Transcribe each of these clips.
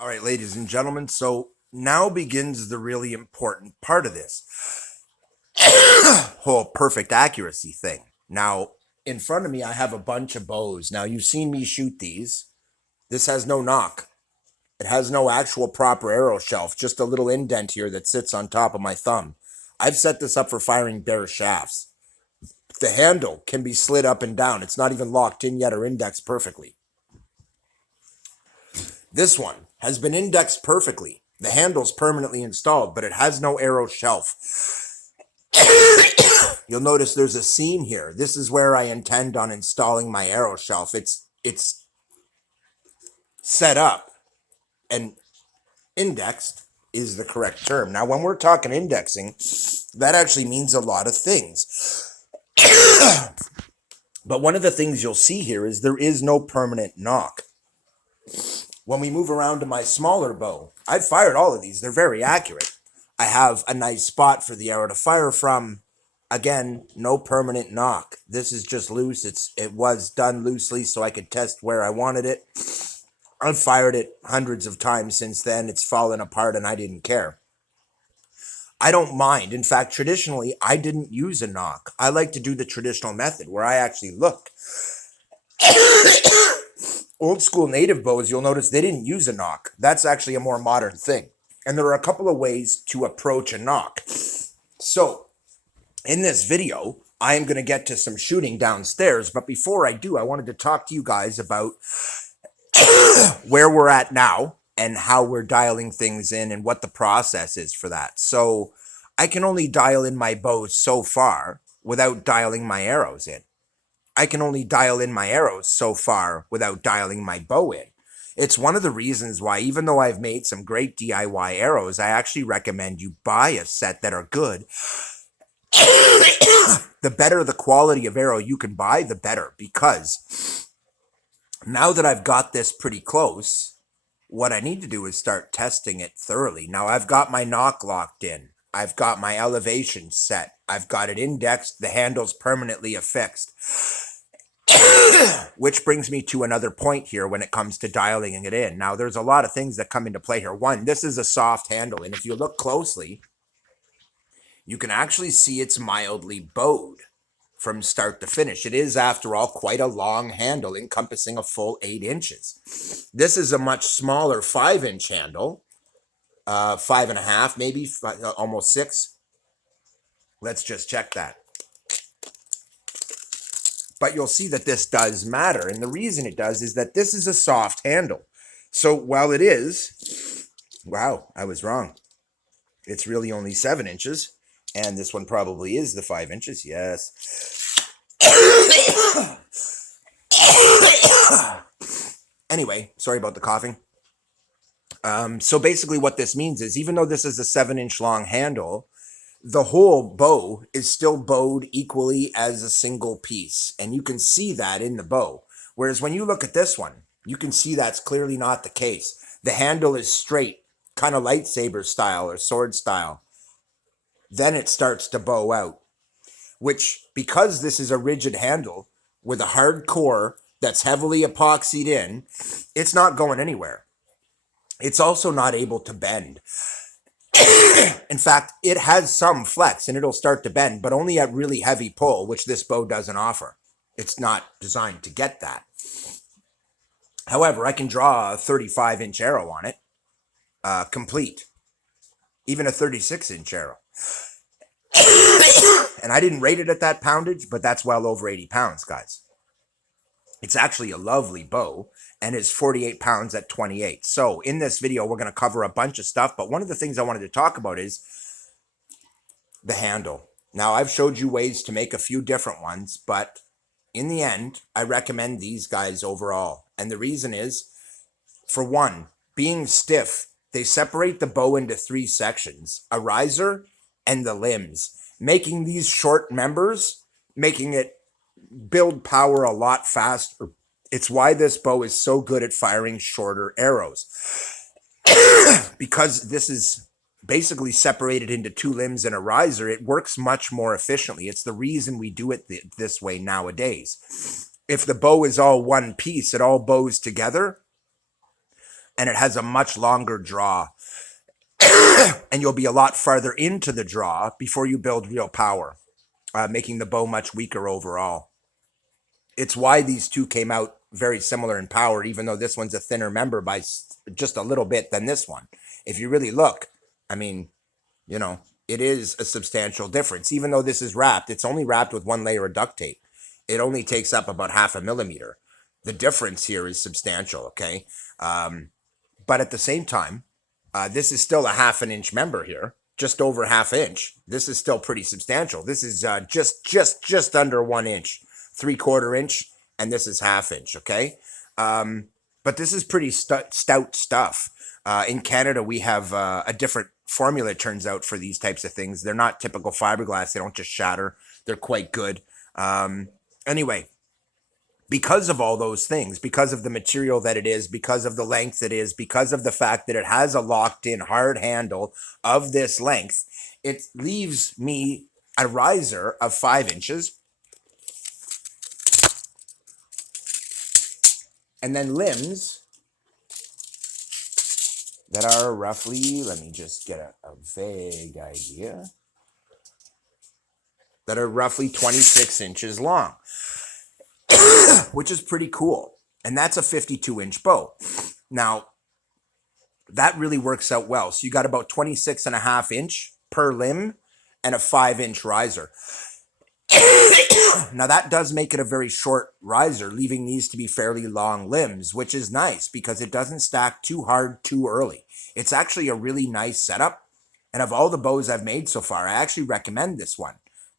All right, ladies and gentlemen, so now begins the really important part of this whole perfect accuracy thing. Now, in front of me, I have a bunch of bows. Now, you've seen me shoot these. This has no knock. It has no actual proper arrow shelf, just a little indent here that sits on top of my thumb. I've set this up for firing bare shafts. The handle can be slid up and down. It's not even locked in yet or indexed perfectly. This one has been indexed perfectly. The handle's permanently installed, but it has no arrow shelf. You'll notice there's a seam here. This is where I intend on installing my arrow shelf. It's set up, and indexed is the correct term. Now, when we're talking indexing, that actually means a lot of things. But one of the things you'll see here is there is no permanent knock. When we move around to my smaller bow, I've fired all of these. They're very accurate. I have a nice spot for the arrow to fire from. Again, no permanent knock. This is just loose. It was done loosely so I could test where I wanted it. I've fired it hundreds of times since then. It's fallen apart and I didn't care. I don't mind. In fact, traditionally, I didn't use a knock. I like to do the traditional method where I actually look. Old school native bows, you'll notice they didn't use a knock. That's actually a more modern thing. And there are a couple of ways to approach a knock. So, in this video, I am going to get to some shooting downstairs. But before I do, I wanted to talk to you guys about where we're at now and how we're dialing things in and what the process is for that. So, I can only dial in my bows so far without dialing my arrows in. I can only dial in my arrows so far without dialing my bow in. It's one of the reasons why, even though I've made some great DIY arrows, I actually recommend you buy a set that are good. The better the quality of arrow you can buy, the better. Because now that I've got this pretty close, what I need to do is start testing it thoroughly. Now I've got my knock locked in. I've got my elevation set. I've got it indexed. The handle's permanently affixed. Which brings me to another point here when it comes to dialing it in. Now, there's a lot of things that come into play here. One, this is a soft handle, and if you look closely, you can actually see it's mildly bowed from start to finish. It is, after all, quite a long handle encompassing a full 8 inches. This is a much smaller 5-inch handle, 5.5, maybe, almost 6. Let's just check that. But you'll see that this does matter. And the reason it does is that this is a soft handle. So while it is, wow, I was wrong. It's really only 7 inches. And this one probably is the 5 inches. Yes. Anyway, sorry about the coughing. So basically what this means is, even though this is a 7-inch long handle, the whole bow is still bowed equally as a single piece. And you can see that in the bow. Whereas when you look at this one, you can see that's clearly not the case. The handle is straight, kind of lightsaber style or sword style. Then it starts to bow out. Which, because this is a rigid handle with a hard core that's heavily epoxied in, it's not going anywhere. It's also not able to bend. In fact, it has some flex and it'll start to bend, but only at really heavy pull, which this bow doesn't offer. It's not designed to get that. However, I can draw a 35-inch arrow on it, complete. Even a 36-inch arrow. And I didn't rate it at that poundage, but that's well over 80 pounds, guys. It's actually a lovely bow and is 48 pounds at 28. So in this video, we're going to cover a bunch of stuff. But one of the things I wanted to talk about is the handle. Now, I've showed you ways to make a few different ones, but in the end, I recommend these guys overall. And the reason is, for one, being stiff, they separate the bow into 3 sections, a riser and the limbs, making these short members, making it build power a lot faster. It's why this bow is so good at firing shorter arrows. Because this is basically separated into 2 limbs and a riser, it works much more efficiently. It's the reason we do it this way nowadays. If the bow is all one piece, it all bows together, and it has a much longer draw, and you'll be a lot farther into the draw before you build real power, making the bow much weaker overall. It's why these two came out very similar in power, even though this one's a thinner member by just a little bit than this one. If you really look, I mean, you know, it is a substantial difference. Even though this is wrapped, it's only wrapped with one layer of duct tape. It only takes up about 0.5 millimeter. The difference here is substantial, okay? But at the same time, this is still a 1/2 inch member here, just over 1/2 inch. This is still pretty substantial. This is just under 1 inch, 3/4 inch, and this is 1/2 inch. Okay, but this is pretty stout stuff. In Canada, we have a different formula. It turns out for these types of things, they're not typical fiberglass. They don't just shatter. They're quite good. Anyway, because of all those things, because of the material that it is, because of the length it is, because of the fact that it has a locked in hard handle of this length, it leaves me a riser of 5 inches and then limbs that are roughly, let me just get a vague idea, that are roughly 26 inches long, which is pretty cool. And that's a 52-inch bow. Now, that really works out well. So you got about 26.5 inch per limb and a 5-inch riser. Now that does make it a very short riser, leaving these to be fairly long limbs, which is nice because it doesn't stack too hard too early. It's actually a really nice setup. And of all the bows I've made so far, I actually recommend this one.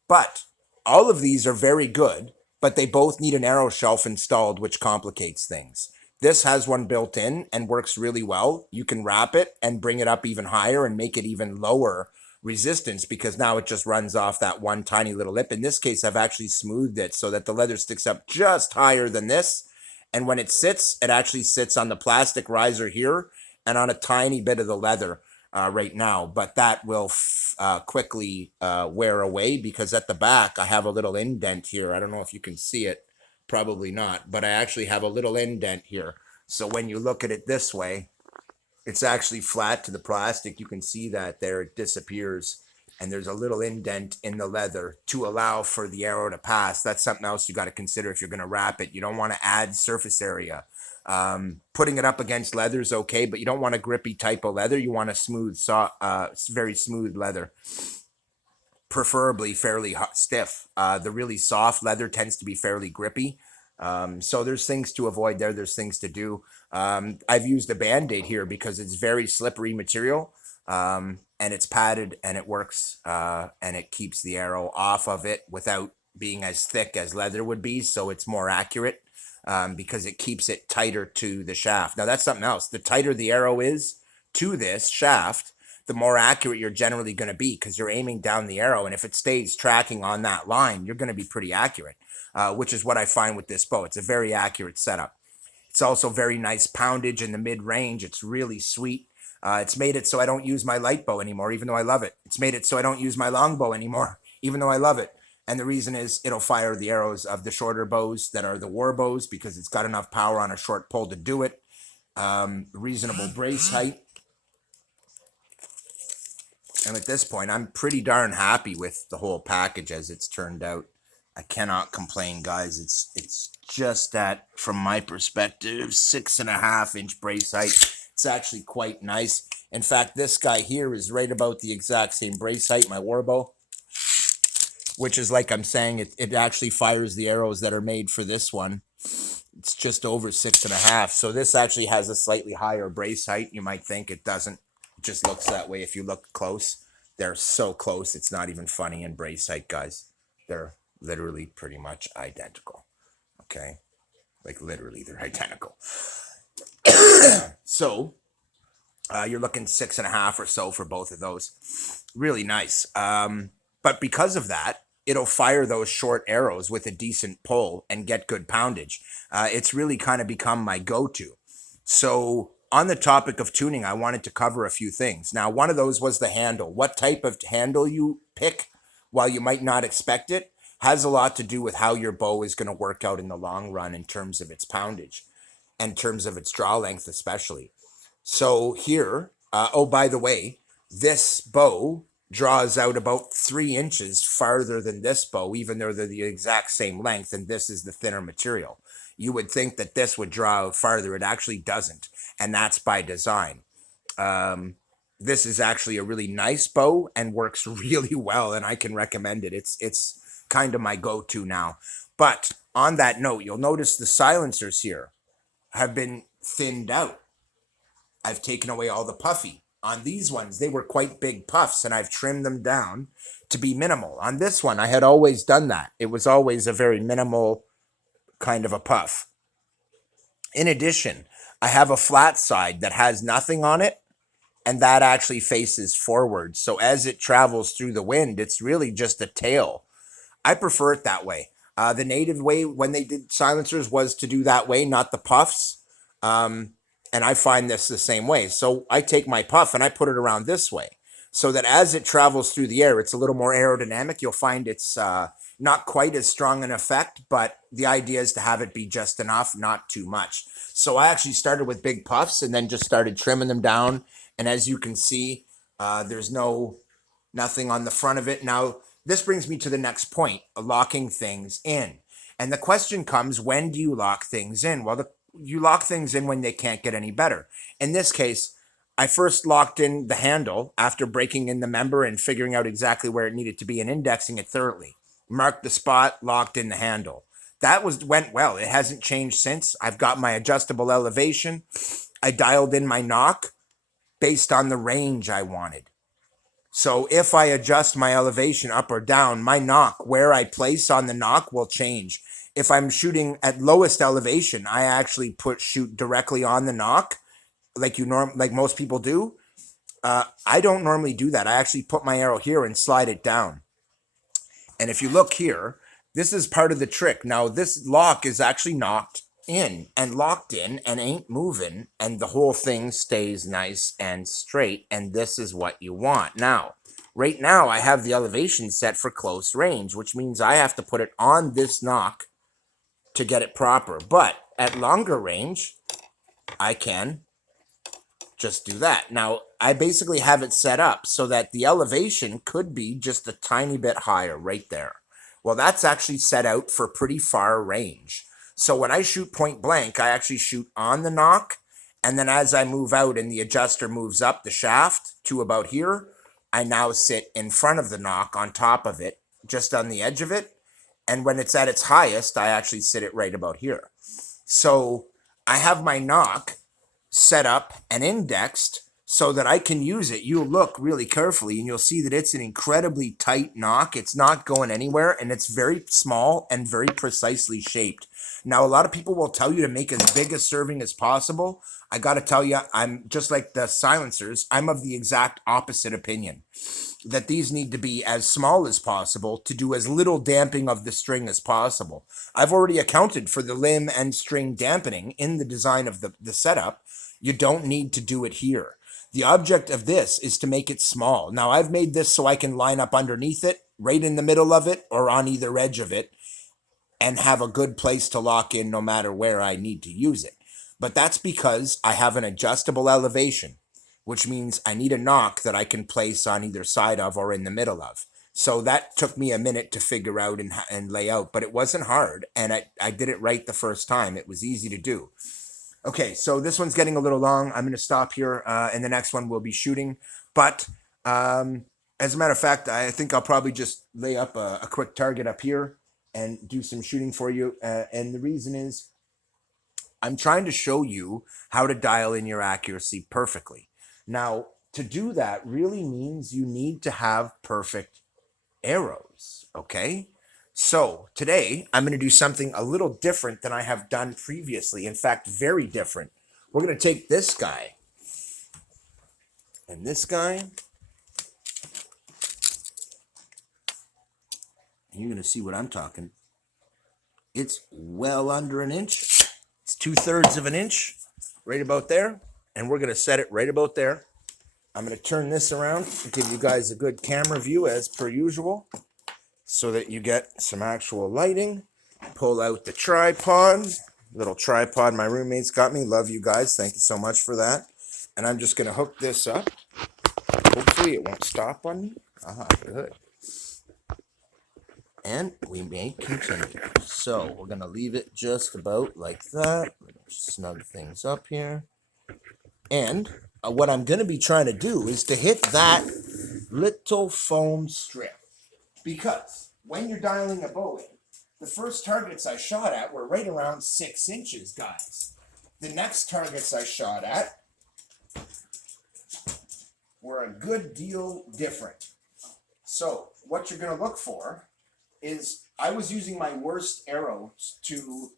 But all of these are very good, but they both need an arrow shelf installed, which complicates things. This has one built in and works really well. You can wrap it and bring it up even higher and make it even lower resistance because now it just runs off that one tiny little lip. In this case, I've actually smoothed it so that the leather sticks up just higher than this. And when it sits, it actually sits on the plastic riser here and on a tiny bit of the leather right now. But that will quickly wear away because at the back, I have a little indent here. I don't know if you can see it. Probably not, but I actually have a little indent here. So when you look at it this way, it's actually flat to the plastic. You can see that there, it disappears. And there's a little indent in the leather to allow for the arrow to pass. That's something else you got to consider if you're going to wrap it. You don't want to add surface area. Putting it up against leather is okay, but you don't want a grippy type of leather. You want a smooth, very smooth leather. Preferably fairly stiff. The really soft leather tends to be fairly grippy. So there's things to avoid there. There's things to do. I've used a Band-Aid here because it's very slippery material and it's padded and it works and it keeps the arrow off of it without being as thick as leather would be. So it's more accurate because it keeps it tighter to the shaft. Now that's something else. The tighter the arrow is to this shaft, the more accurate you're generally going to be because you're aiming down the arrow. And if it stays tracking on that line, you're going to be pretty accurate, which is what I find with this bow. It's a very accurate setup. It's also very nice poundage in the mid-range. It's really sweet. It's made it so I don't use my light bow anymore, even though I love it. It's made it so I don't use my long bow anymore, even though I love it. And the reason is it'll fire the arrows of the shorter bows that are the war bows because it's got enough power on a short pull to do it. Reasonable brace height. And at this point, I'm pretty darn happy with the whole package as it's turned out. I cannot complain, guys. It's just that, from my perspective, 6.5-inch brace height. It's actually quite nice. In fact, this guy here is right about the exact same brace height, my war bow, which is like I'm saying, it actually fires the arrows that are made for this one. It's just over 6.5. So this actually has a slightly higher brace height. You might think it doesn't. It just looks that way if you look close. They're so close, it's not even funny in brace height, guys. They're literally pretty much identical. Okay? Like literally, they're identical. So, you're looking 6.5 or so for both of those. Really nice. But because of that, it'll fire those short arrows with a decent pull and get good poundage. It's really kind of become my go-to. So on the topic of tuning, I wanted to cover a few things. Now, one of those was the handle. What type of handle you pick, while you might not expect it, has a lot to do with how your bow is going to work out in the long run in terms of its poundage, in terms of its draw length especially. So here, oh, by the way, this bow draws out about 3 inches farther than this bow, even though they're the exact same length, and this is the thinner material. You would think that this would draw out farther. It actually doesn't, and that's by design. Um, this is actually a really nice bow and works really well, and I can recommend it. It's kind of my go-to now. But on that note, you'll notice the silencers here have been thinned out. I've taken away all the puffy. On these ones, they were quite big puffs, and I've trimmed them down to be minimal. On this one, I had always done that. It was always a very minimal kind of a puff. In addition, I have a flat side that has nothing on it, and that actually faces forward. So as it travels through the wind, it's really just a tail. I prefer it that way. The native way when they did silencers was to do that way, not the puffs. Um, and I find this the same way. So I take my puff and I put it around this way so that as it travels through the air, it's a little more aerodynamic. You'll find it's not quite as strong an effect, but the idea is to have it be just enough, not too much. So I actually started with big puffs and then just started trimming them down. And as you can see, there's nothing on the front of it. Now, this brings me to the next point, locking things in. And the question comes, when do you lock things in? Well, you lock things in when they can't get any better. In this case, I first locked in the handle after breaking in the member and figuring out exactly where it needed to be and indexing it thoroughly. Marked the spot, locked in the handle. That went well. It hasn't changed since. I've got my adjustable elevation. I dialed in my knock based on the range I wanted. So if I adjust my elevation up or down, my knock, where I place on the knock will change. If I'm shooting at lowest elevation, I actually shoot directly on the knock, like most people do. I don't normally do that. I actually put my arrow here and slide it down. And if you look here, this is part of the trick. Now this lock is actually knocked in and locked in and ain't moving, and the whole thing stays nice and straight, and this is what you want. Now, right now I have the elevation set for close range, which means I have to put it on this knock to get it proper. But at longer range, I can just do that. Now, I basically have it set up so that the elevation could be just a tiny bit higher right there. Well, that's actually set out for pretty far range. So when I shoot point blank, I actually shoot on the knock, and then as I move out and the adjuster moves up the shaft to about here, I now sit in front of the knock on top of it, just on the edge of it. And when it's at its highest, I actually sit it right about here. So I have my knock set up and indexed so that I can use it. You'll look really carefully and you'll see that it's an incredibly tight knock. It's not going anywhere, and it's very small and very precisely shaped. Now, a lot of people will tell you to make as big a serving as possible. I got to tell you, I'm just like the silencers. I'm of the exact opposite opinion, that these need to be as small as possible to do as little damping of the string as possible. I've already accounted for the limb and string dampening in the design of the setup. You don't need to do it here. The object of this is to make it small. Now, I've made this so I can line up underneath it, right in the middle of it, or on either edge of it, and have a good place to lock in no matter where I need to use it. But that's because I have an adjustable elevation, which means I need a knock that I can place on either side of or in the middle of. So that took me a minute to figure out and lay out, but it wasn't hard, and I did it right the first time. It was easy to do. Okay, so this one's getting a little long. I'm going to stop here, and the next one we'll be shooting. But as a matter of fact, I think I'll probably just lay up a quick target up here and do some shooting for you. And the reason is I'm trying to show you how to dial in your accuracy perfectly. Now, to do that really means you need to have perfect arrows, okay? So today I'm going to do something a little different than I have done previously. In fact, very different. We're going to take this guy and this guy, and you're going to see what I'm talking. It's well under an inch. It's 2/3 of an inch, right about there. And we're going to set it right about there. I'm going to turn this around and give you guys a good camera view as per usual, so that you get some actual lighting. Pull out the tripod, little tripod my roommates got me. Love you guys. Thank you so much for that. And I'm just going to hook this up. Hopefully it won't stop on me. Good. And we may continue. So we're going to leave it just about like that. Snug things up here. And what I'm going to be trying to do is to hit that little foam strip. Because when you're dialing a bow in, the first targets I shot at were right around 6 inches, guys. The next targets I shot at were a good deal different. So what you're going to look for is I was using my worst arrows to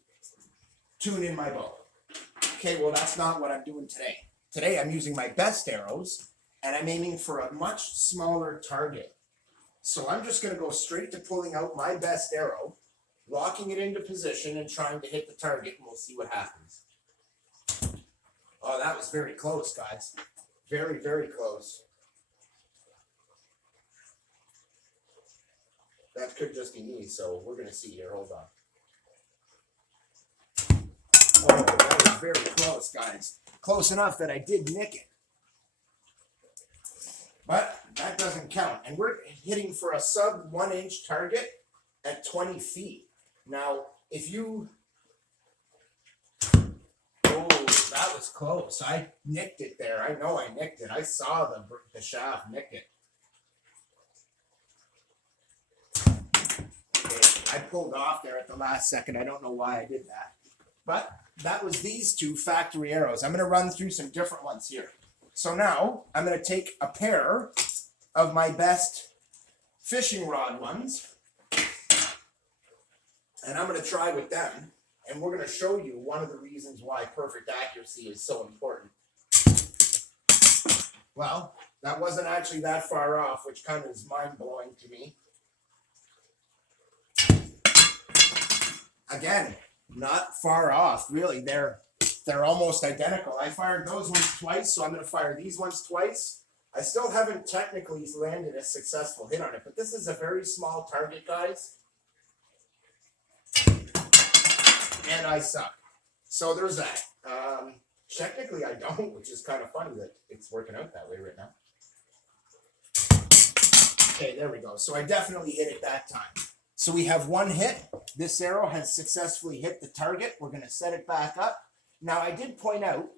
tune in my bow. Okay, well, that's not what I'm doing today. Today I'm using my best arrows, and I'm aiming for a much smaller target. So I'm just going to go straight to pulling out my best arrow, locking it into position, and trying to hit the target, and we'll see what happens. Oh, that was very close, guys. Very, very close. That could just be me, so we're going to see here. Hold on. Oh, that was very close, guys. Close enough that I did nick it. But that doesn't count. And we're hitting for a sub 1 inch target at 20 feet. Now, if you... Oh, that was close. I nicked it there. I know I nicked it. I saw the shaft nick it. Okay, I pulled off there at the last second. I don't know why I did that. But that was these two factory arrows. I'm going to run through some different ones here. So now I'm going to take a pair of my best fishing rod ones, and I'm going to try with them. And we're going to show you one of the reasons why perfect accuracy is so important. Well, that wasn't actually that far off, which kind of is mind-blowing to me. Again, not far off, really. They're almost identical. I fired those ones twice, so I'm going to fire these ones twice. I still haven't technically landed a successful hit on it, but this is a very small target, guys. And I suck. So there's that. Technically, I don't, which is kind of funny that it's working out that way right now. Okay, there we go. So I definitely hit it that time. So we have one hit. This arrow has successfully hit the target. We're going to set it back up. Now, I did point out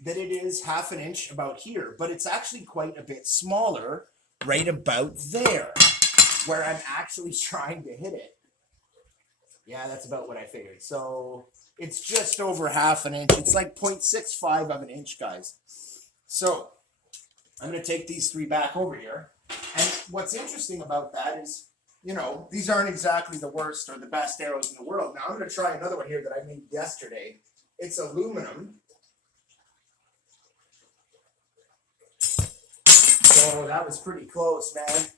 that it is 1/2 inch about here, but it's actually quite a bit smaller right about there, where I'm actually trying to hit it. Yeah, that's about what I figured. So it's just over 1/2 inch. It's like 0.65 of an inch, guys. So I'm going to take these 3 back over here. And what's interesting about that is, you know, these aren't exactly the worst or the best arrows in the world. Now I'm going to try another one here that I made yesterday. It's aluminum. Oh, that was pretty close, man.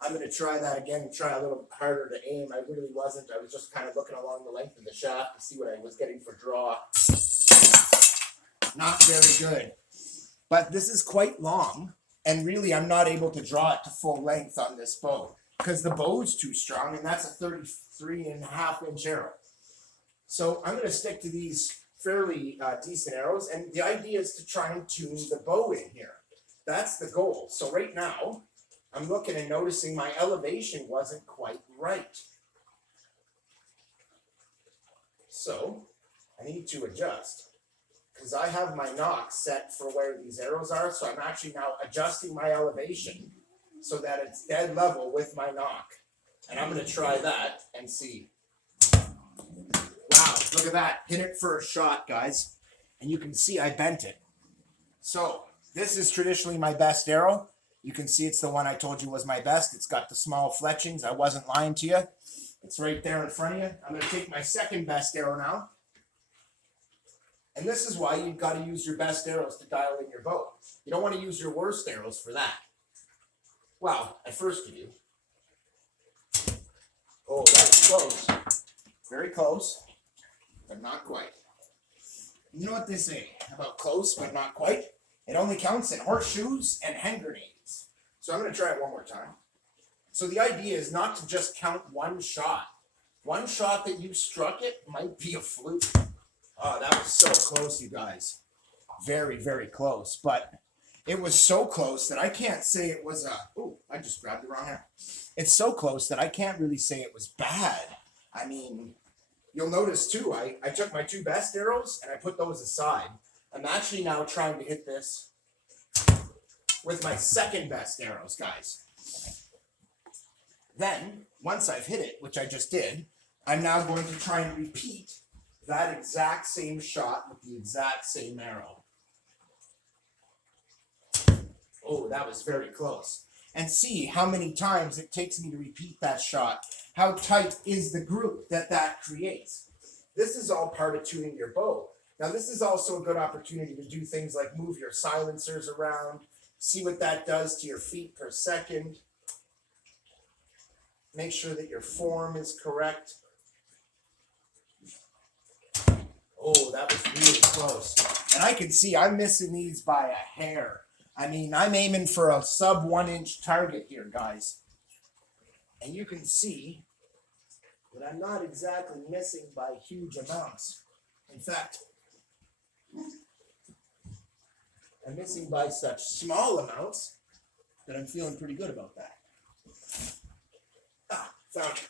I'm going to try that again and try a little harder to aim. I really wasn't. I was just kind of looking along the length of the shaft to see what I was getting for draw. Not very good. But this is quite long, and really I'm not able to draw it to full length on this bow because the bow's too strong, and that's a 33.5 inch arrow. So I'm going to stick to these fairly decent arrows, and the idea is to try and tune the bow in here. That's the goal. So right now, I'm looking and noticing my elevation wasn't quite right. So I need to adjust because I have my nock set for where these arrows are. So I'm actually now adjusting my elevation so that it's dead level with my nock. And I'm going to try that and see. Wow, look at that. Hit it for a shot, guys. And you can see I bent it. So this is traditionally my best arrow. You can see it's the one I told you was my best. It's got the small fletchings. I wasn't lying to you. It's right there in front of you. I'm going to take my second best arrow now. And this is why you've got to use your best arrows to dial in your bow. You don't want to use your worst arrows for that. Well, at first you do. Oh, that was close. Very close, but not quite. You know what they say about close, but not quite? It only counts in horseshoes and hand grenades. So I'm going to try it one more time. So the idea is not to just count one shot. One shot that you struck it might be a fluke. Oh, that was so close, you guys. very, very close, but it was so close that I can't say it was a, oh, I just grabbed the wrong arrow. It's so close that I can't really say it was bad. I mean, you'll notice too, I took my 2 best arrows and I put those aside. I'm actually now trying to hit this with my 2nd best arrows, guys. Then, once I've hit it, which I just did, I'm now going to try and repeat that exact same shot with the exact same arrow. Oh, that was very close. And see how many times it takes me to repeat that shot. How tight is the group that creates? This is all part of tuning your bow. Now, this is also a good opportunity to do things like move your silencers around, see what that does to your feet per second. Make sure that your form is correct. Oh, that was really close. And I can see I'm missing these by a hair. I mean, I'm aiming for a sub 1 inch target here, guys. And you can see that I'm not exactly missing by huge amounts. In fact, I'm missing by such small amounts that I'm feeling pretty good about that. Found it.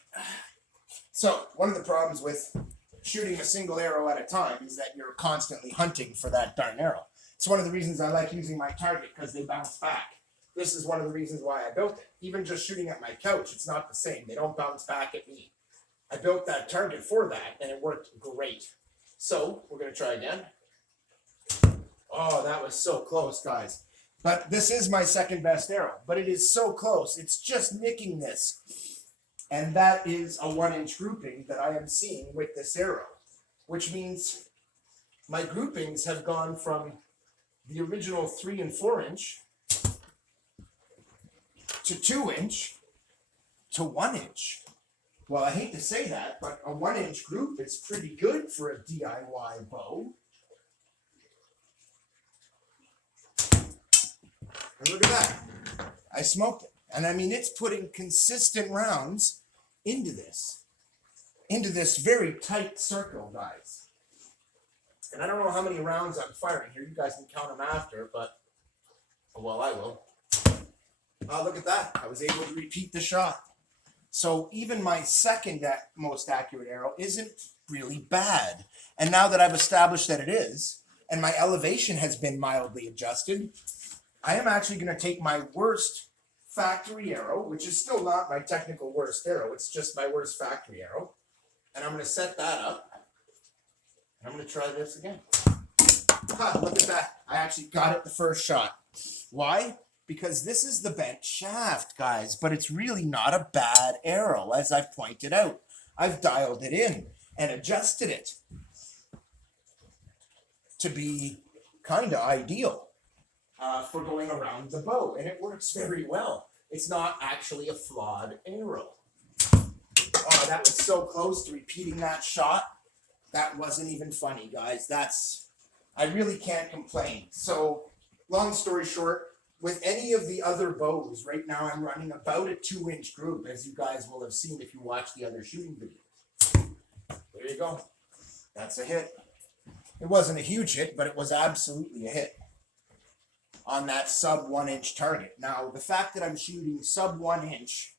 So, one of the problems with shooting a single arrow at a time is that you're constantly hunting for that darn arrow. It's one of the reasons I like using my target, because they bounce back. This is one of the reasons why I built it. Even just shooting at my couch, it's not the same. They don't bounce back at me. I built that target for that, and it worked great. So, we're going to try again. Oh, that was so close, guys. But this is my 2nd best arrow. But it is so close. It's just nicking this. And that is a 1 inch grouping that I am seeing with this arrow. Which means my groupings have gone from the original 3 and 4 inch to 2 inch to 1 inch. Well, I hate to say that, but a 1 inch group is pretty good for a DIY bow. And look at that. I smoked it. And I mean, it's putting consistent rounds into this very tight circle, guys. And I don't know how many rounds I'm firing here. You guys can count them after, but, well, I will. Oh, look at that. I was able to repeat the shot. So even my 2nd most accurate arrow isn't really bad. And now that I've established that it is, and my elevation has been mildly adjusted, I am actually going to take my worst factory arrow, which is still not my technical worst arrow. It's just my worst factory arrow. And I'm going to set that up. And I'm going to try this again. Look at that. I actually got it the first shot. Why? Because this is the bent shaft, guys. But it's really not a bad arrow, as I've pointed out. I've dialed it in and adjusted it to be kind of ideal for going around the bow. And it works very well. It's not actually a flawed arrow. Oh, that was so close to repeating that shot. That wasn't even funny, guys. I really can't complain. So, long story short, with any of the other bows, right now I'm running about a 2 inch group, as you guys will have seen if you watch the other shooting videos. There you go. That's a hit. It wasn't a huge hit, but it was absolutely a hit on that sub 1 inch target. Now, the fact that I'm shooting sub 1 inch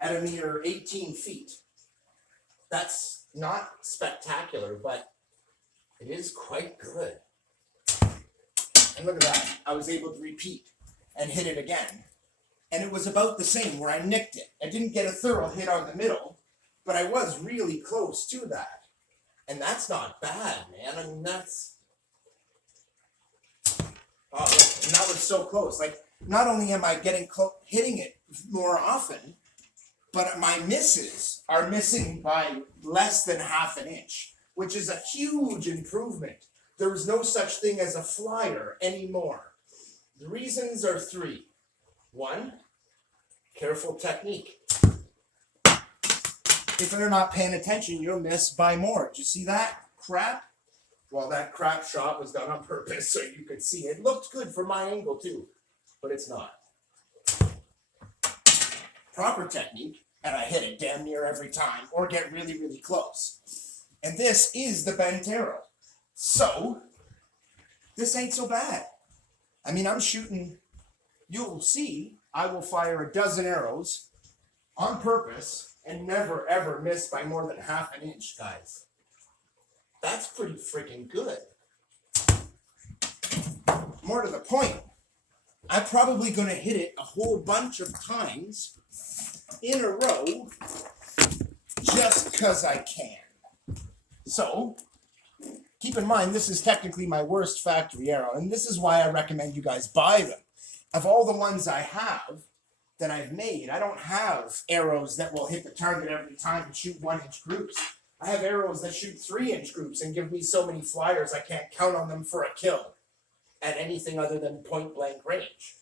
at a mere 18 feet, that's not spectacular, but it is quite good. And look at that. I was able to repeat and hit it again. And it was about the same where I nicked it. I didn't get a thorough hit on the middle, but I was really close to that. And that's not bad, man. I mean, that's... Oh, look, and that was so close. Like, not only am I hitting it more often, but my misses are missing by less than ½ an inch, which is a huge improvement. There is no such thing as a flyer anymore. The reasons are 3. 1, careful technique. If you're not paying attention, you'll miss by more. Did you see that crap? Well, that crap shot was done on purpose so you could see. It looked good from my angle too, but it's not. Proper technique, and I hit it damn near every time, or get really, really close. And this is the bent arrow. So, this ain't so bad. I mean, I'm shooting, you'll see, I will fire a dozen arrows on purpose and never ever miss by more than half an inch, guys. That's pretty freaking good. More to the point, I'm probably going to hit it a whole bunch of times in a row just because I can. So, keep in mind, this is technically my worst factory arrow, and this is why I recommend you guys buy them. Of all the ones I have that I've made, I don't have arrows that will hit the target every time and shoot 1-inch groups. I have arrows that shoot 3-inch groups and give me so many flyers I can't count on them for a kill at anything other than point blank range.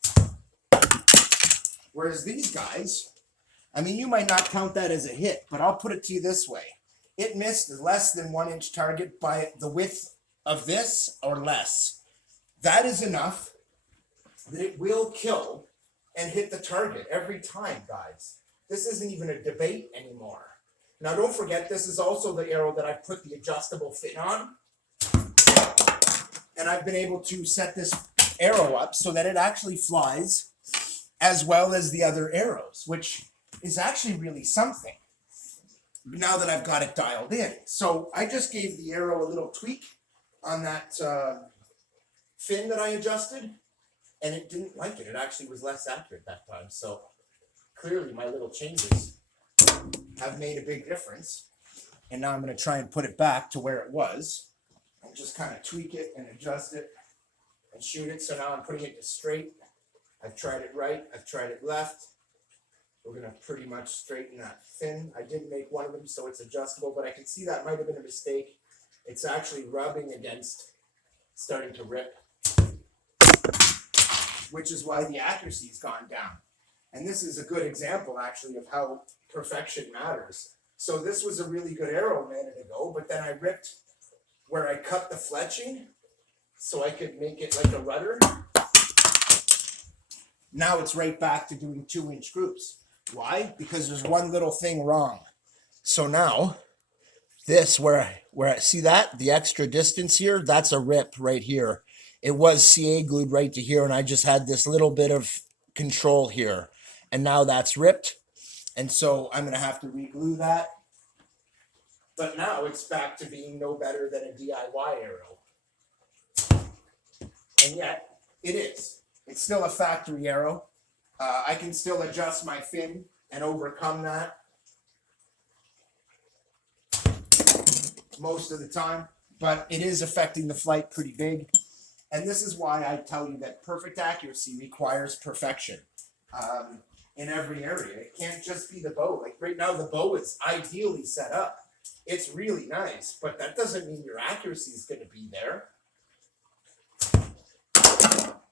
Whereas these guys, I mean, you might not count that as a hit, but I'll put it to you this way. It missed less than 1-inch target by the width of this or less. That is enough that it will kill and hit the target every time, guys. This isn't even a debate anymore. Now, don't forget, this is also the arrow that I put the adjustable fin on. And I've been able to set this arrow up so that it actually flies as well as the other arrows, which is actually really something now that I've got it dialed in. So I just gave the arrow a little tweak on that fin that I adjusted, and it didn't like it. It actually was less accurate that time. So clearly my little changes have made a big difference. And now I'm going to try and put it back to where it was and just kind of tweak it and adjust it and shoot it. So now I'm putting it to straight. I've tried it right. I've tried it left. We're going to pretty much straighten that fin. I did make one of them so it's adjustable, but I can see that might have been a mistake. It's actually rubbing against, starting to rip, which is why the accuracy's gone down. And this is a good example, actually, of how perfection matters. So this was a really good arrow a minute ago, but then I ripped where I cut the fletching so I could make it like a rudder. Now it's right back to doing 2-inch groups. Why? Because there's one little thing wrong. So now, this, where I see that, the extra distance here, that's a rip right here. It was CA glued right to here, and I just had this little bit of control here. And now that's ripped. And so I'm going to have to re-glue that. But now it's back to being no better than a DIY arrow. And yet, it is. It's still a factory arrow. I can still adjust my fin and overcome that most of the time. But it is affecting the flight pretty big. And this is why I tell you that perfect accuracy requires perfection in every area. It can't just be the bow. Like right now, the bow is ideally set up. It's really nice, but that doesn't mean your accuracy is going to be there.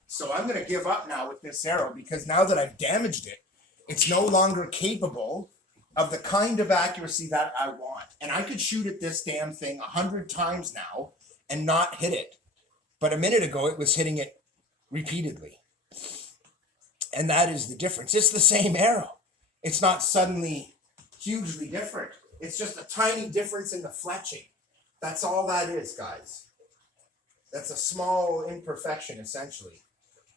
So I'm going to give up now with this arrow because now that I've damaged it, it's no longer capable of the kind of accuracy that I want. And I could shoot at this damn thing 100 times now and not hit it. But a minute ago, it was hitting it repeatedly. And that is the difference. It's the same arrow. It's not suddenly hugely different. It's just a tiny difference in the fletching. That's all that is, guys. That's a small imperfection, essentially.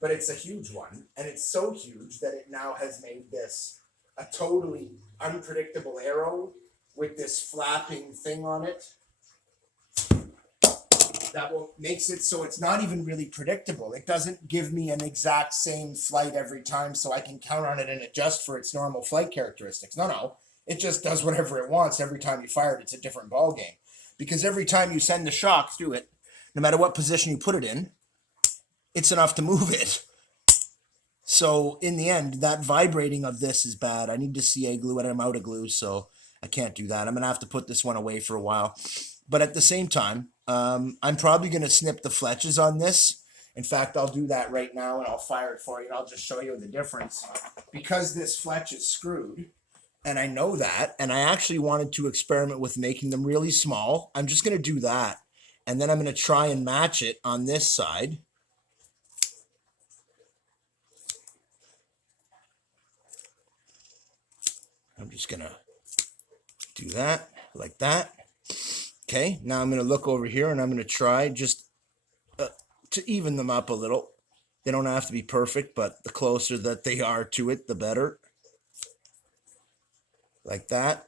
But it's a huge one. And it's so huge that it now has made this a totally unpredictable arrow with this flapping thing on it. That makes it so it's not even really predictable. It doesn't give me an exact same flight every time so I can count on it and adjust for its normal flight characteristics. No. It just does whatever it wants every time you fire it. It's a different ball game. Because every time you send the shock through it, no matter what position you put it in, it's enough to move it. So in the end, that vibrating of this is bad. I need to CA glue it. I'm out of glue, so I can't do that. I'm going to have to put this one away for a while. But at the same time, I'm probably going to snip the fletches on this. In fact, I'll do that right now, and I'll fire it for you, and I'll just show you the difference. Because this fletch is screwed, and I know that, and I actually wanted to experiment with making them really small. I'm just going to do that, and then I'm going to try and match it on this side. I'm just going to do that, like that. Okay, now I'm going to look over here, and I'm going to try just to even them up a little. They don't have to be perfect, but the closer that they are to it, the better. Like that.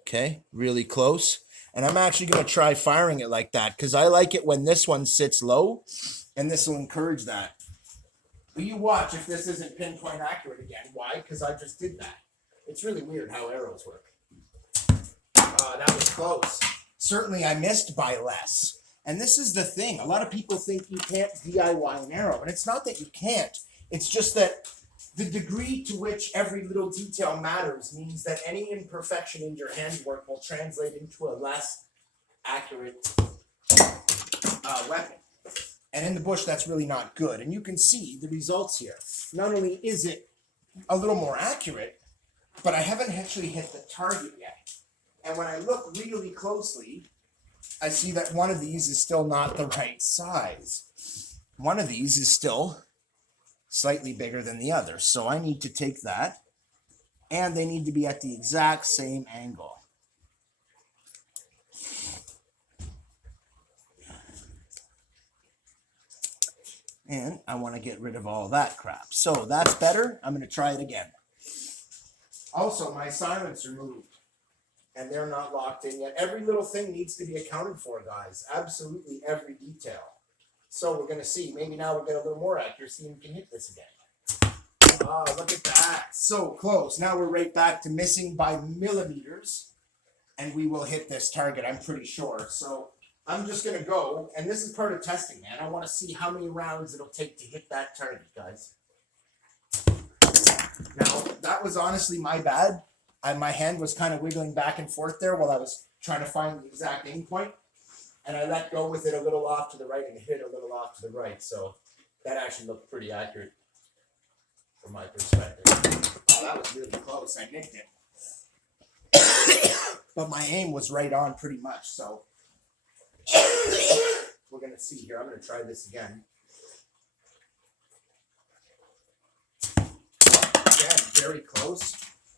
Okay, really close. And I'm actually going to try firing it like that because I like it when this one sits low, and this will encourage that. But you watch if this isn't pinpoint accurate again. Why? Because I just did that. It's really weird how arrows work. That was close. Certainly I missed by less. And this is the thing. A lot of people think you can't DIY an arrow. And it's not that you can't. It's just that the degree to which every little detail matters means that any imperfection in your handwork will translate into a less accurate weapon. And in the bush, that's really not good. And you can see the results here. Not only is it a little more accurate, but I haven't actually hit the target yet. And when I look really closely, I see that one of these is still not the right size. One of these is still slightly bigger than the other. So I need to take that, and they need to be at the exact same angle. And I want to get rid of all that crap. So that's better. I'm going to try it again. Also, my silencer moved, and they're not locked in yet. Every little thing needs to be accounted for, guys. Absolutely every detail. So we're going to see. Maybe now we'll get a little more accuracy and we can hit this again. Oh, look at that. So close. Now we're right back to missing by millimeters, and we will hit this target, I'm pretty sure. So I'm just going to go, and this is part of testing, man. I want to see how many rounds it'll take to hit that target, guys. Now, that was honestly my bad. My hand was kind of wiggling back and forth there while I was trying to find the exact aim point. And I let go with it a little off to the right and hit a little off to the right. So that actually looked pretty accurate from my perspective. Oh, that was really close. I nicked it. But my aim was right on pretty much. So we're going to see here. I'm going to try this again. Again, very close.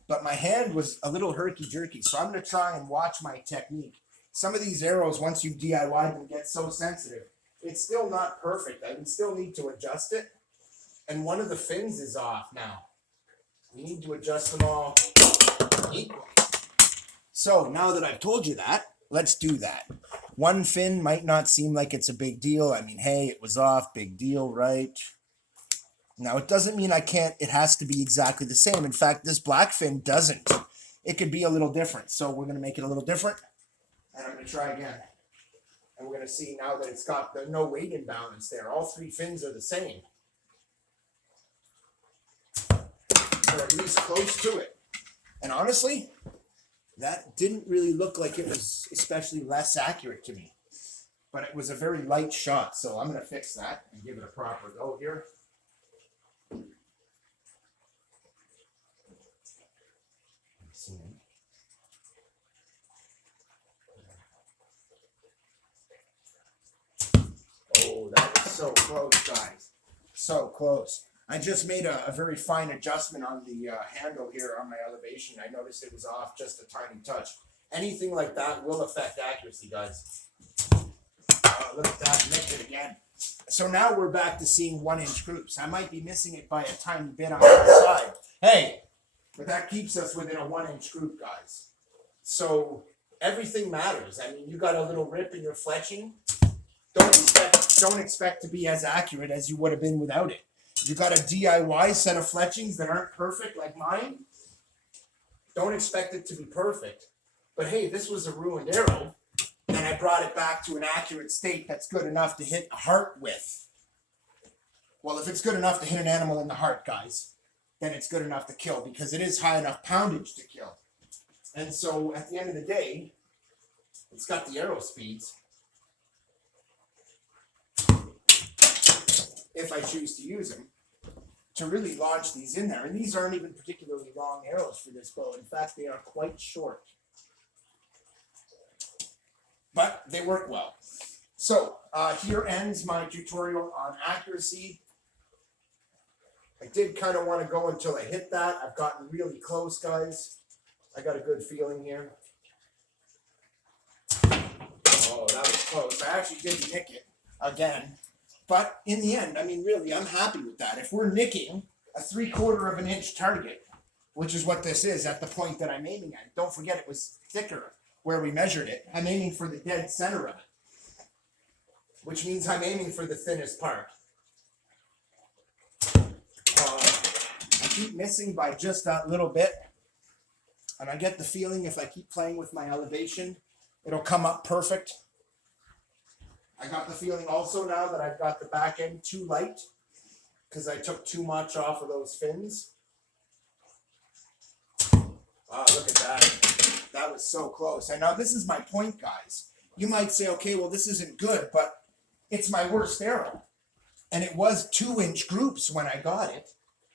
But my hand was a little herky-jerky. So I'm going to try and watch my technique. Some of these arrows, once you DIY them, get so sensitive. It's still not perfect. I would still need to adjust it. And one of the fins is off now. We need to adjust them all equally. So now that I've told you that, let's do that. One fin might not seem like it's a big deal. I mean, hey, it was off, big deal, right? Now, it doesn't mean I can't, it has to be exactly the same. In fact, this black fin doesn't. It could be a little different. So we're going to make it a little different. And I'm going to try again. And we're going to see now that it's got no weight imbalance there. All three fins are the same. Or at least close to it. And honestly, that didn't really look like it was especially less accurate to me. But it was a very light shot. So I'm going to fix that and give it a proper go here. Oh, that was so close, guys. So close. I just made a very fine adjustment on the handle here on my elevation. I noticed it was off just a tiny touch. Anything like that will affect accuracy, guys. Look at that, nicked it again. So now we're back to seeing 1-inch groups. I might be missing it by a tiny bit on the side. Hey, but that keeps us within a 1-inch group, guys. So everything matters. I mean, you got a little rip in your fletching. Don't expect to be as accurate as you would have been without it. You got a DIY set of fletchings that aren't perfect like mine. Don't expect it to be perfect. But hey, this was a ruined arrow, and I brought it back to an accurate state that's good enough to hit a heart with. Well, if it's good enough to hit an animal in the heart, guys, then it's good enough to kill because it is high enough poundage to kill. And so at the end of the day, it's got the arrow speeds. If I choose to use them, to really launch these in there. And these aren't even particularly long arrows for this bow. In fact, they are quite short. But they work well. So here ends my tutorial on accuracy. I did kind of want to go until I hit that. I've gotten really close, guys. I got a good feeling here. Oh, that was close. I actually did nick it again. But in the end, I mean, really, I'm happy with that. If we're nicking a 3/4 of an inch target, which is what this is at the point that I'm aiming at. Don't forget it was thicker where we measured it. I'm aiming for the dead center of it, which means I'm aiming for the thinnest part. I keep missing by just that little bit, and I get the feeling if I keep playing with my elevation, it'll come up perfect. I got the feeling also now that I've got the back end too light because I took too much off of those fins. Wow, look at that. That was so close. And now this is my point, guys. You might say, okay, well, this isn't good, but it's my worst arrow. And it was 2-inch groups when I got it.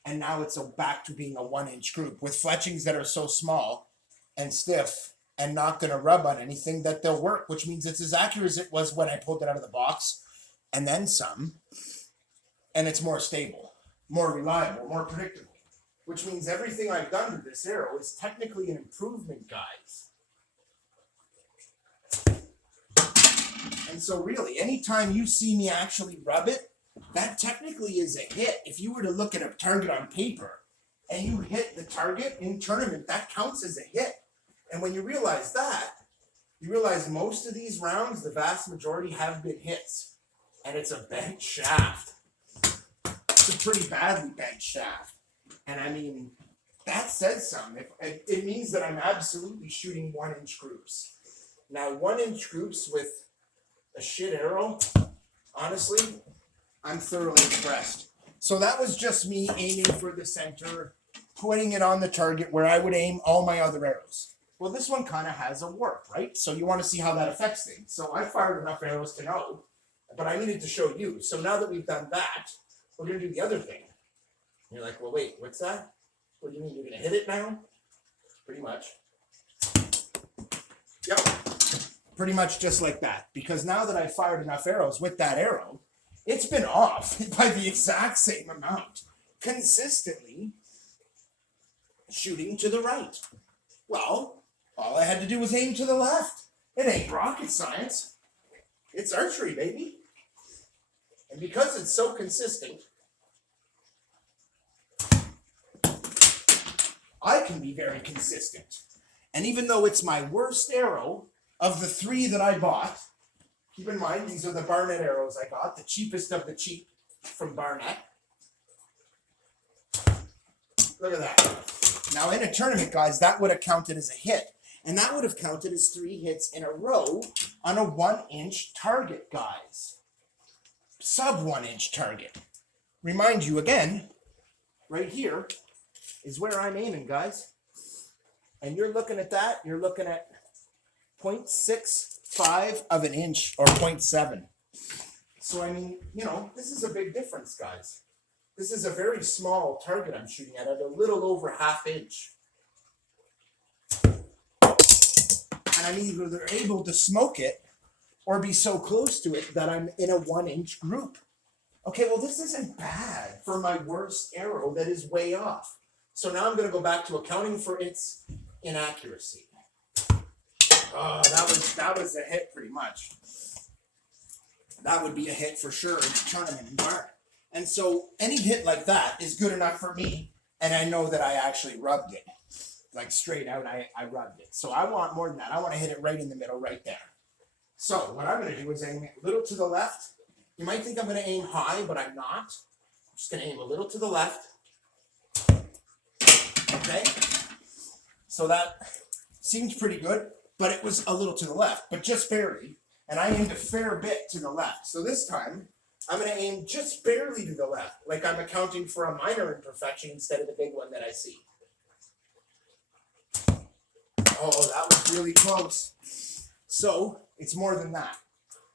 And now it's back to being a 1-inch group with fletchings that are so small and stiff and not going to rub on anything that they'll work, which means it's as accurate as it was when I pulled it out of the box and then some. And it's more stable, more reliable, more predictable. Which means everything I've done to this arrow is technically an improvement, guys. And so really, anytime you see me actually rub it, that technically is a hit. If you were to look at a target on paper and you hit the target in tournament, that counts as a hit. And when you realize that, you realize most of these rounds, the vast majority have been hits. And it's a bent shaft. It's a pretty badly bent shaft. And I mean, that says something. It means that I'm absolutely shooting 1-inch groups. Now, 1-inch groups with a shit arrow, honestly, I'm thoroughly impressed. So that was just me aiming for the center, putting it on the target where I would aim all my other arrows. Well, this one kind of has a warp, right? So you want to see how that affects things. So I fired enough arrows to know, but I needed to show you. So now that we've done that, we're going to do the other thing. And you're like, well, wait, what's that? What do you mean? You're going to hit it now? Pretty much. Yep. Pretty much just like that. Because now that I've fired enough arrows with that arrow, it's been off by the exact same amount. Consistently shooting to the right. Well, all I had to do was aim to the left. It ain't rocket science. It's archery, baby. And because it's so consistent, I can be very consistent. And even though it's my worst arrow of the 3 that I bought, keep in mind, these are the Barnett arrows I got, the cheapest of the cheap from Barnett. Look at that. Now in a tournament, guys, that would have counted as a hit. And that would have counted as 3 hits in a row on a 1-inch target, guys. Sub 1-inch target. Remind you again, right here is where I'm aiming, guys. And you're looking at that, you're looking at 0.65 of an inch or 0.7. So, I mean, you know, this is a big difference, guys. This is a very small target I'm shooting at a little over 1/2 inch. And I'm either able to smoke it or be so close to it that I'm in a 1-inch group. Okay, well, this isn't bad for my worst arrow that is way off. So now I'm going to go back to accounting for its inaccuracy. Oh, that was a hit pretty much. That would be a hit for sure in the tournament environment. And so any hit like that is good enough for me, and I know that I actually rubbed it. Like straight out, I rubbed it. So I want more than that. I want to hit it right in the middle, right there. So what I'm going to do is aim a little to the left. You might think I'm going to aim high, but I'm not. I'm just going to aim a little to the left. Okay? So that seemed pretty good, but it was a little to the left, but just barely. And I aimed a fair bit to the left. So this time, I'm going to aim just barely to the left, like I'm accounting for a minor imperfection instead of the big one that I see. Oh, that was really close. So it's more than that.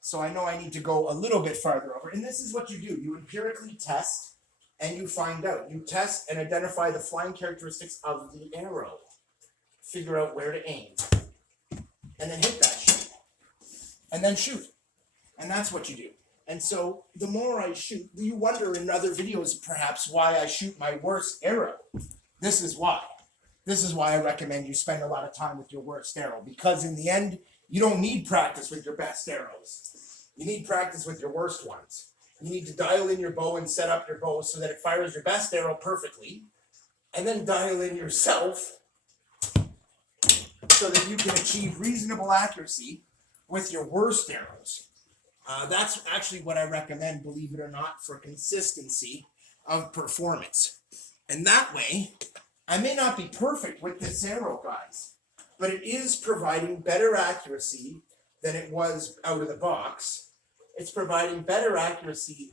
So I know I need to go a little bit farther over. And this is what you do. You empirically test and you find out. You test and identify the flying characteristics of the arrow. Figure out where to aim. And then hit that shit. And then shoot. And that's what you do. And so the more I shoot, you wonder in other videos perhaps why I shoot my worst arrow. This is why. This is why I recommend you spend a lot of time with your worst arrow. Because in the end, you don't need practice with your best arrows. You need practice with your worst ones. You need to dial in your bow and set up your bow so that it fires your best arrow perfectly, and then dial in yourself so that you can achieve reasonable accuracy with your worst arrows. That's actually what I recommend, believe it or not, for consistency of performance. And that way, I may not be perfect with this arrow, guys, but it is providing better accuracy than it was out of the box. It's providing better accuracy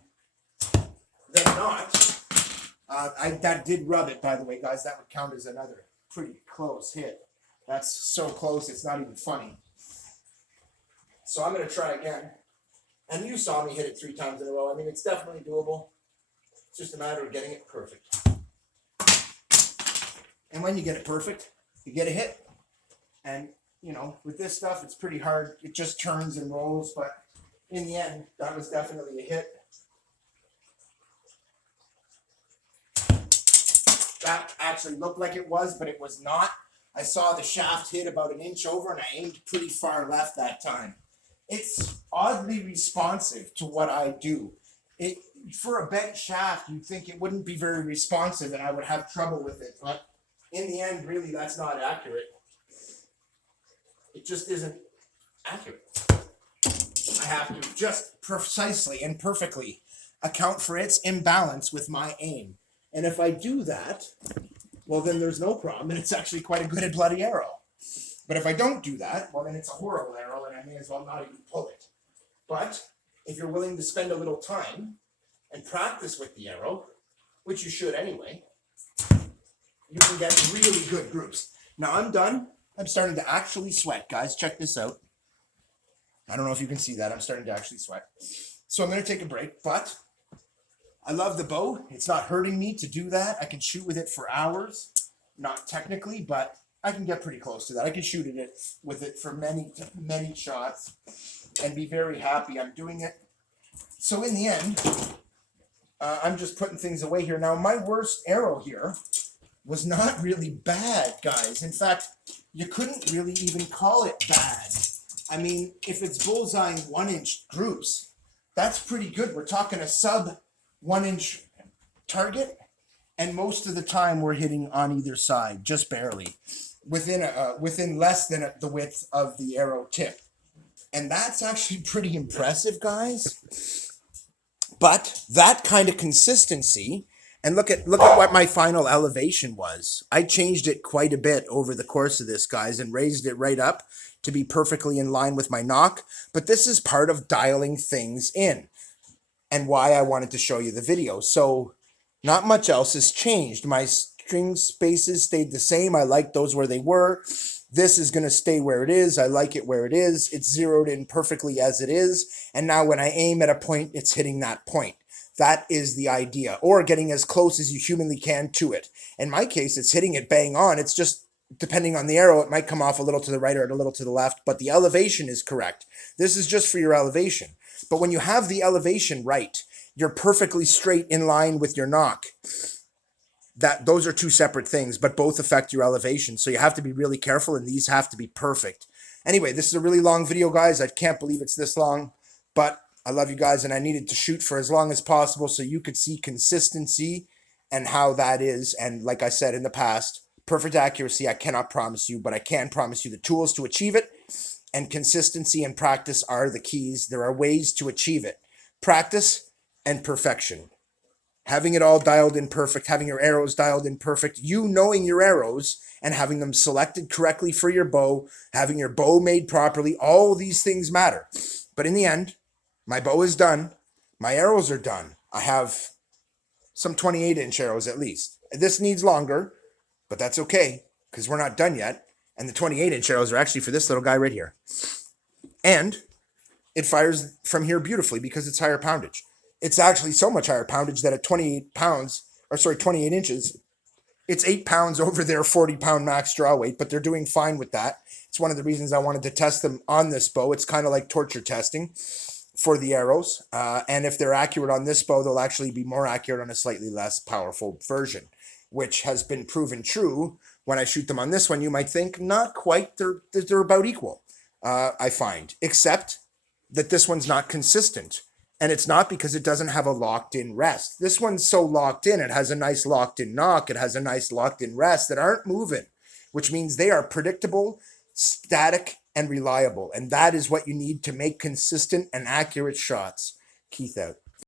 than not. That did rub it, by the way, guys. That would count as another pretty close hit. That's so close, it's not even funny. So I'm going to try again. And you saw me hit it 3 times in a row. I mean, it's definitely doable. It's just a matter of getting it perfect. And when you get it perfect, you get a hit. And, you know, with this stuff, it's pretty hard. It just turns and rolls. But in the end, that was definitely a hit. That actually looked like it was, but it was not. I saw the shaft hit about an inch over, and I aimed pretty far left that time. It's oddly responsive to what I do. For a bent shaft, you'd think it wouldn't be very responsive and I would have trouble with it. But in the end, really, that's not accurate. It just isn't accurate. I have to just precisely and perfectly account for its imbalance with my aim. And if I do that, well, then there's no problem, and it's actually quite a good and bloody arrow. But if I don't do that, well, then it's a horrible arrow, and I may as well not even pull it. But if you're willing to spend a little time and practice with the arrow, which you should anyway, you can get really good groups. Now I'm done. I'm starting to actually sweat, guys. Check this out. I don't know if you can see that. I'm starting to actually sweat. So I'm going to take a break, but I love the bow. It's not hurting me to do that. I can shoot with it for hours. Not technically, but I can get pretty close to that. I can shoot with it for many shots and be very happy I'm doing it. So in the end, I'm just putting things away here. Now, my worst arrow here was not really bad, guys. In fact, you couldn't really even call it bad. I mean, if it's bullseyeing 1-inch groups, that's pretty good. We're talking a sub 1-inch target, and most of the time we're hitting on either side, just barely, within less than the width of the arrow tip. And that's actually pretty impressive, guys. But that kind of consistency, and look at what my final elevation was. I changed it quite a bit over the course of this, guys, and raised it right up to be perfectly in line with my nock. But this is part of dialing things in and why I wanted to show you the video. So not much else has changed. My string spaces stayed the same. I like those where they were. This is going to stay where it is. I like it where it is. It's zeroed in perfectly as it is. And now when I aim at a point, it's hitting that point. That is the idea, or getting as close as you humanly can to it. In my case, it's hitting it bang on. It's just, depending on the arrow, it might come off a little to the right or a little to the left, but the elevation is correct. This is just for your elevation. But when you have the elevation right, you're perfectly straight in line with your nock. Those are two separate things, but both affect your elevation. So you have to be really careful, and these have to be perfect. Anyway, this is a really long video, guys. I can't believe it's this long, but I love you guys, and I needed to shoot for as long as possible so you could see consistency and how that is. And like I said in the past, perfect accuracy, I cannot promise you, but I can promise you the tools to achieve it. And consistency and practice are the keys. There are ways to achieve it. Practice and perfection. Having it all dialed in perfect, having your arrows dialed in perfect, you knowing your arrows and having them selected correctly for your bow, having your bow made properly, all these things matter. But in the end, my bow is done. My arrows are done. I have some 28-inch arrows at least. This needs longer, but that's okay because we're not done yet. And the 28-inch arrows are actually for this little guy right here. And it fires from here beautifully because it's higher poundage. It's actually so much higher poundage that at 28 inches, it's 8 pounds over their 40-pound max draw weight, but they're doing fine with that. It's one of the reasons I wanted to test them on this bow. It's kind of like torture testing for the arrows. And if they're accurate on this bow, they'll actually be more accurate on a slightly less powerful version, which has been proven true. When I shoot them on this one, you might think not quite. They're about equal, I find, except that this one's not consistent. And it's not because it doesn't have a locked in rest. This one's so locked in, it has a nice locked in knock, it has a nice locked in rest that aren't moving, which means they are predictable, static, and reliable. And that is what you need to make consistent and accurate shots. Keith out.